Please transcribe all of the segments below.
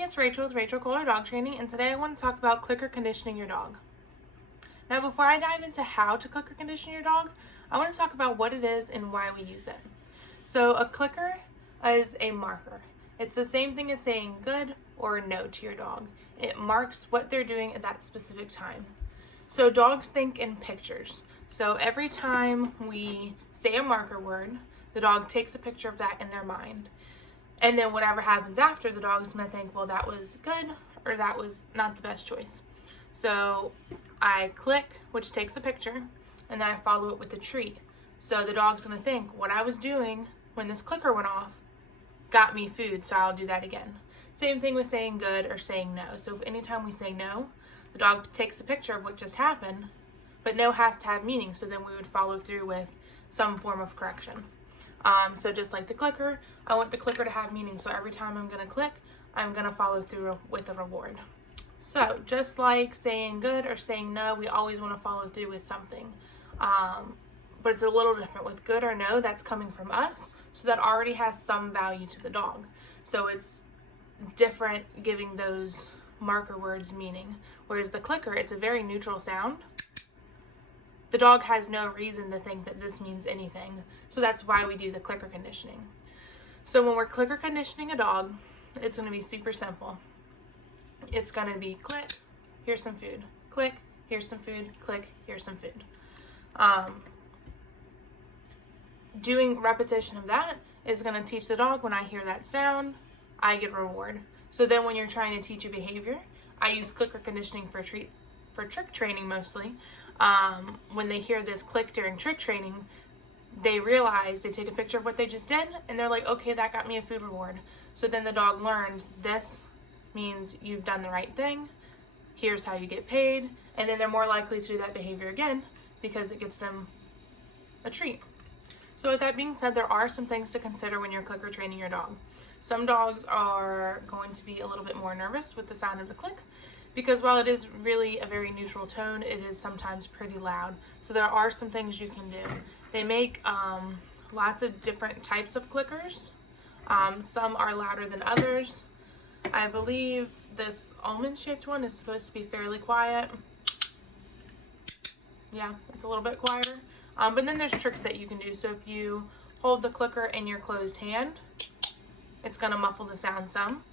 Hey, it's Rachel with Rachel Kohler Dog Training, and today I want to talk about clicker conditioning your dog. Now, before I dive into how to clicker condition your dog, I want to talk about what it is and why we use it. So a clicker is a marker. It's the same thing as saying good or no to your dog. It marks what they're doing at that specific time. So dogs think in pictures. So every time we say a marker word, the dog takes a picture of that in their mind. And then whatever happens after, the dog's gonna think, well, that was good or that was not the best choice. So I click, which takes a picture, and then I follow it with a treat. So the dog's gonna think, what I was doing when this clicker went off got me food, so I'll do that again. Same thing with saying good or saying no. So if anytime we say no, the dog takes a picture of what just happened, but no has to have meaning, so then we would follow through with some form of correction. So just like the clicker, I want the clicker to have meaning. So every time I'm going to click, I'm going to follow through with a reward. So just like saying good or saying no, we always want to follow through with something. But it's a little different with good or no. That's coming from us. So that already has some value to the dog. So it's different giving those marker words meaning. Whereas the clicker, it's a very neutral sound. The dog has no reason to think that this means anything. So that's why we do the clicker conditioning. So when we're clicker conditioning a dog, it's going to be super simple. It's going to be click, here's some food. Click, here's some food. Click, here's some food. Doing repetition of that is going to teach the dog when I hear that sound, I get a reward. So then when you're trying to teach a behavior, I use clicker conditioning for trick training mostly. When they hear this click during trick training, they realize, they take a picture of what they just did, and they're like, okay, that got me a food reward. So then the dog learns this means you've done the right thing, here's how you get paid, and then they're more likely to do that behavior again because it gets them a treat. So with that being said, there are some things to consider when you're clicker training your dog. Some dogs are going to be a little bit more nervous with the sound of the click, because while it is really a very neutral tone, it is sometimes pretty loud. So there are some things you can do. They make lots of different types of clickers. Some are louder than others. I believe this almond-shaped one is supposed to be fairly quiet. Yeah, it's a little bit quieter. But then there's tricks that you can do. So if you hold the clicker in your closed hand, it's going to muffle the sound some.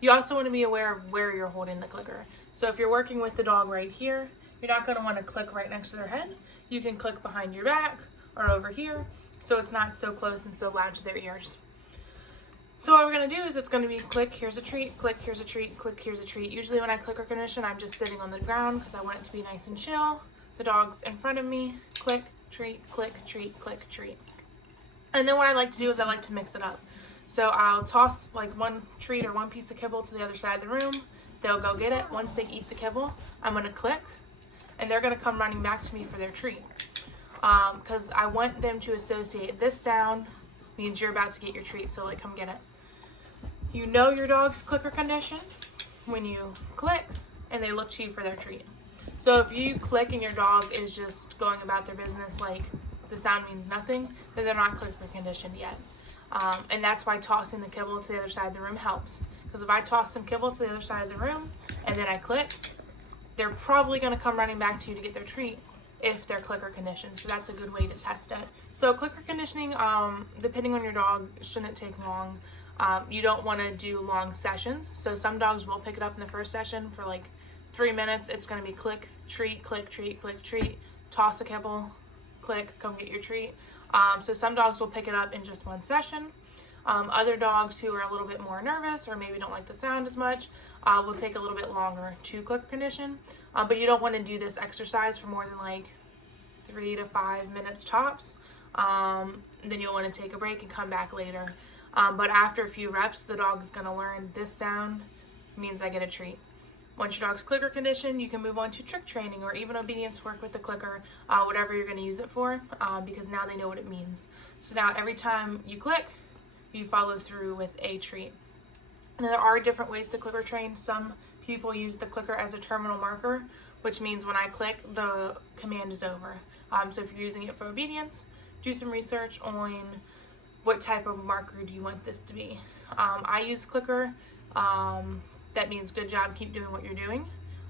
You also want to be aware of where you're holding the clicker. So if you're working with the dog right here, you're not going to want to click right next to their head. You can click behind your back or over here, so it's not so close and so loud to their ears. So what we're going to do is it's going to be click, here's a treat, click, here's a treat, click, here's a treat. Usually when I clicker condition, I'm just sitting on the ground because I want it to be nice and chill. The dog's in front of me, click, treat, click, treat, click, treat. And then what I like to do is I like to mix it up. So I'll toss like one treat or one piece of kibble to the other side of the room. They'll go get it. Once they eat the kibble, I'm going to click, and they're going to come running back to me for their treat. Because I want them to associate this sound means you're about to get your treat, so like, come get it. You know your dog's clicker condition when you click and they look to you for their treat. So if you click and your dog is just going about their business like the sound means nothing, then they're not clicker conditioned yet. And that's why tossing the kibble to the other side of the room helps. Because if I toss some kibble to the other side of the room and then I click, they're probably going to come running back to you to get their treat if they're clicker conditioned. So that's a good way to test it. So clicker conditioning, depending on your dog, shouldn't take long. You don't want to do long sessions. So some dogs will pick it up in the first session for like 3 minutes. It's going to be click, treat, click, treat, click, treat, toss a kibble, click, come get your treat. So some dogs will pick it up in just one session. Other dogs who are a little bit more nervous or maybe don't like the sound as much will take a little bit longer to clicker condition. But you don't want to do this exercise for more than like 3 to 5 minutes tops. Then you'll want to take a break and come back later. But after a few reps, the dog is going to learn this sound means I get a treat. Once your dog's clicker conditioned, you can move on to trick training or even obedience work with the clicker, whatever you're going to use it for, because now they know what it means. So now every time you click, you follow through with a treat. Now there are different ways to clicker train. Some people use the clicker as a terminal marker, which means when I click, the command is over. So if you're using it for obedience, do some research on what type of marker do you want this to be. I use clicker that means good job, keep doing what you're doing.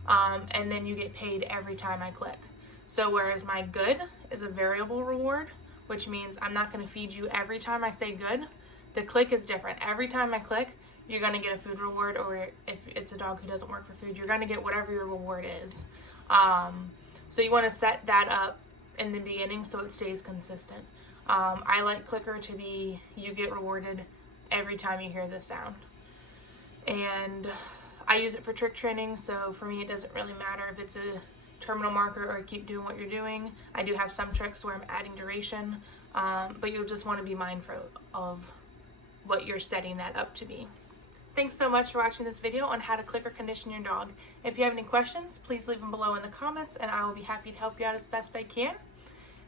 And then you get paid every time I click. So whereas my good is a variable reward, which means I'm not going to feed you every time I say good, the click is different. Every time I click, you're going to get a food reward, or if it's a dog who doesn't work for food, you're going to get whatever your reward is. So you want to set that up in the beginning so it stays consistent. I like clicker to be, you get rewarded every time you hear this sound. And I use it for trick training, so for me it doesn't really matter if it's a terminal marker or keep doing what you're doing. I do have some tricks where I'm adding duration, but you'll just want to be mindful of what you're setting that up to be. Thanks so much for watching this video on how to click or condition your dog. If you have any questions, please leave them below in the comments and I will be happy to help you out as best I can.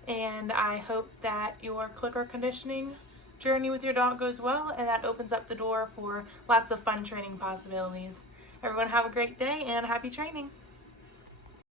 And I hope that your clicker conditioning journey with your dog goes well, and that opens up the door for lots of fun training possibilities. Everyone have a great day and happy training.